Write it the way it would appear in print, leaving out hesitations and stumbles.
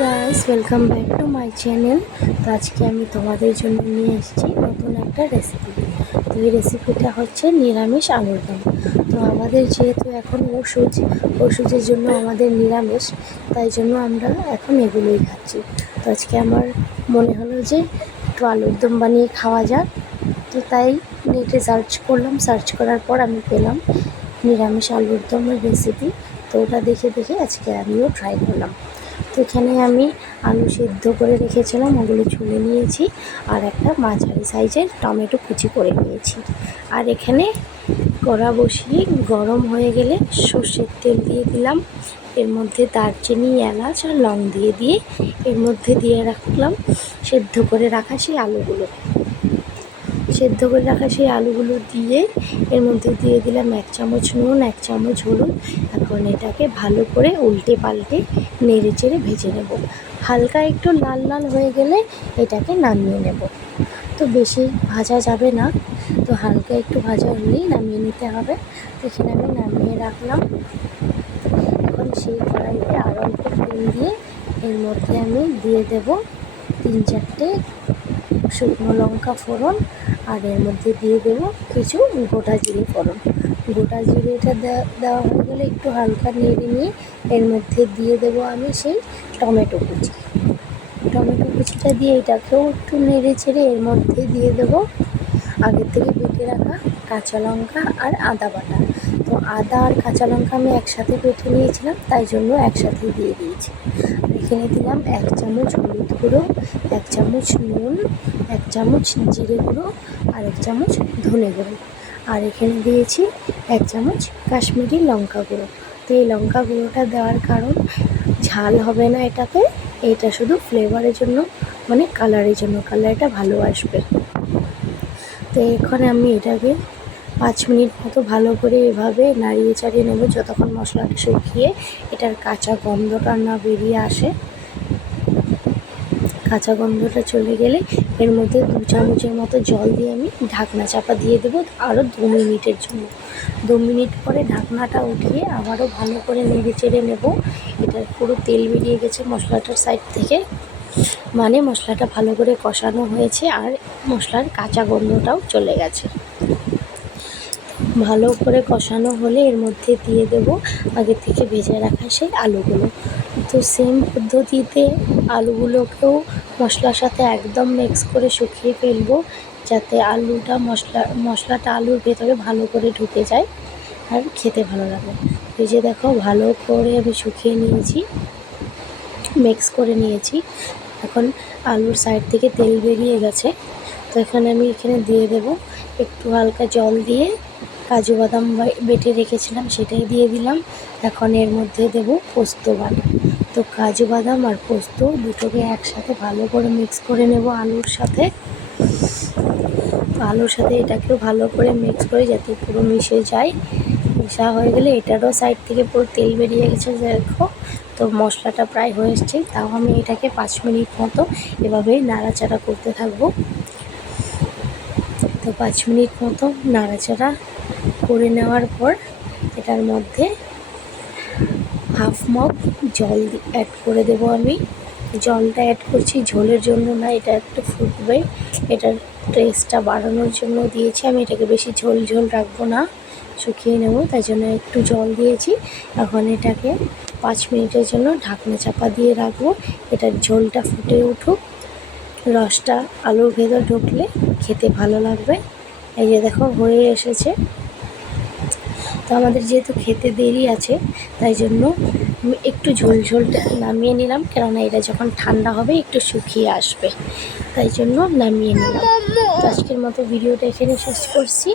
Guys, welcome back to my channel. তো আজকে আমি তোমাদের জন্য নিয়ে এসেছি নতুন একটা রেসিপি। তো এই রেসিপিটা হচ্ছে নিরামিষ আলুর দম। তো আমাদের যেহেতু এখন ওষুধের জন্য আমাদের নিরামিষ, তাই জন্য আমরা এখন এগুলোই খাচ্ছি। তো আজকে আমার মনে হলো যে একটু আলুর দম বানিয়ে খাওয়া যাক। তো তাই নেটে সার্চ করলাম, সার্চ করার পর আমি পেলাম নিরামিষ আলুর দমের রেসিপি। তো ওটা দেখে দেখে আজকে আমিও ট্রাই করলাম। তো এখানে আমি আলু সেদ্ধ করে রেখেছিলাম, ওগুলো ছুলে নিয়েছি। আর একটা মাঝারি সাইজের টমেটো কুচি করে নিয়েছি। আর এখানে কড়া বসিয়ে গরম হয়ে গেলে সর্ষের তেল দিয়ে দিলাম। এর মধ্যে দারচিনি, এলাচ আর লং দিয়ে এর মধ্যে দিয়ে রাখলাম সেদ্ধ করে রাখা সেই আলুগুলো। দিয়ে এর মধ্যে দিয়ে দিলাম 1 চামচ নুন, 1 চামচ হলুদ। এখন এটাকে ভালো করে উল্টে পাল্টে নেড়ে চেড়ে ভেজে নেব। হালকা একটু লাল লাল হয়ে গেলে এটাকে নামিয়ে নেব। তো বেশি ভাজা যাবে না, তো হালকা একটু ভাজা হলেই নামিয়ে নিতে হবে। তো এখানে আমি নামিয়ে রাখলাম। এখন সেই কড়াইতে আরও একটু তেল দিয়ে এর মধ্যে আমি দিয়ে দেব 3-4টে শুকনো লঙ্কা ফোড়ন। আর এর মধ্যে দিয়ে দেবো কিছু গোটা জিরে ফোড়ন। গোটা জিরেটা দেওয়া হয়ে গেলে একটু হালকা নেড়ে নিয়ে এর মধ্যে দিয়ে দেবো আমি সেই টমেটো কুচিটা দিয়ে এটাকেও একটু নেড়ে ছেড়ে এর মধ্যে দিয়ে দেবো আগের থেকে বেটে রাখা কাঁচা লঙ্কা আর আদা বাটা। তো আদা আর কাঁচা লঙ্কা আমি একসাথে বেটে নিয়েছিলাম, তাই জন্য একসাথে দিয়ে দিয়েছি। এখানে দিলাম 1 চামচ হলুদ গুঁড়ো, 1 চামচ নুন, 1 চামচ জিরে গুঁড়ো আর 1 চামচ ধনে গুঁড়ো। আর এখানে দিয়েছি 1 চামচ কাশ্মীরি লঙ্কা গুঁড়ো। তো এই লঙ্কা গুঁড়োটা দেওয়ার কারণ ঝাল হবে না এটাতে, এটা শুধু ফ্লেভারের জন্য, মানে কালারের জন্য, কালারটা ভালো আসবে। তো এখানে আমি এটাকে 5 মিনিট মতো ভালো করে এভাবে নাড়িয়ে চাড়িয়ে নেব, যতক্ষণ মশলাটা শুকিয়ে এটার কাঁচা গন্ধটা না বেরিয়ে আসে। কাঁচা গন্ধটা চলে গেলে এর মধ্যে 2 চামচের মতো জল দিয়ে আমি ঢাকনা চাপা দিয়ে দেবো আরও 2 মিনিটের জন্য। 2 মিনিট পরে ঢাকনাটা উঠিয়ে আবারও ভালো করে নেড়ে চেড়ে নেব। এটার পুরো তেল বেরিয়ে গেছে মশলাটার সাইড থেকে, মানে মশলাটা ভালো করে কষানো হয়েছে আর মশলার কাঁচা গন্ধটাও চলে গেছে। ভালো করে কষানো হলে এর মধ্যে দিয়ে দেব আগে থেকে ভেজে রাখা সেই আলুগুলো। তো সেম পদ্ধতিতে আলুগুলোকেও মশলার সাথে একদম মিক্স করে শুকিয়ে ফেলবো, যাতে মশলাটা আলুর ভেতরে ভালো করে ঢুকে যায় আর খেতে ভালো লাগে। এই যে দেখো, ভালো করে আমি শুকিয়ে নিয়েছি, মিক্স করে নিয়েছি। এখন আলুর সাইড থেকে তেল বেরিয়ে গেছে। তো এখানে দিয়ে দেব একটু হালকা জল দিয়ে কাজু বাদাম বেটে রেখেছিলাম, সেটাই দিয়ে দিলাম। এখন এর মধ্যে দেব পোস্ত বাটা। তো কাজু বাদাম আর পোস্ত দুটোকে একসাথে ভালো করে মিক্স করে নেব আলুর সাথে। এটাকেও ভালো করে মিক্স করে যাতে পুরো মিশে যায়। মেশা হয়ে গেলে এটারও সাইড থেকে পুরো তেল বেরিয়ে গেছে দেখো। তো মশলাটা প্রায় হয়ে এসছে, তাও আমি এটাকে 5 মিনিট মতো এভাবেই নাড়াচাড়া করতে থাকবো। তো 5 মিনিট মতো নাড়াচাড়া করে নেওয়ার পর এটার মধ্যে হাফ মগ জল অ্যাড করে দেব আমি। জলটা অ্যাড করছি ঝোলের জন্য না, এটা একটু ফুটবে, এটার টেস্টটা বাড়ানোর জন্য দিয়েছি আমি। এটাকে বেশি ঝোল রাখবো না, শুকিয়ে নেব, তাই জন্য একটু জল দিয়েছি। এখন এটাকে 5 মিনিটের জন্য ঢাকনা চাপা দিয়ে রাখবো। এটার ঝোলটা ফুটে উঠুক, রসটা আলুর ভেতর ঢুকলে খেতে ভালো লাগবে। এই যে দেখো, হয়ে এসেছে। তো আমাদের যেহেতু খেতে দেরি আছে, তাই জন্য আমি একটু ঝোলটা নামিয়ে নিলাম, কেননা এটা যখন ঠান্ডা হবে একটু শুকিয়ে আসবে, তাই জন্য নামিয়ে নিলাম। তো আজকের মতো ভিডিওটা এখানে শেষ করছি।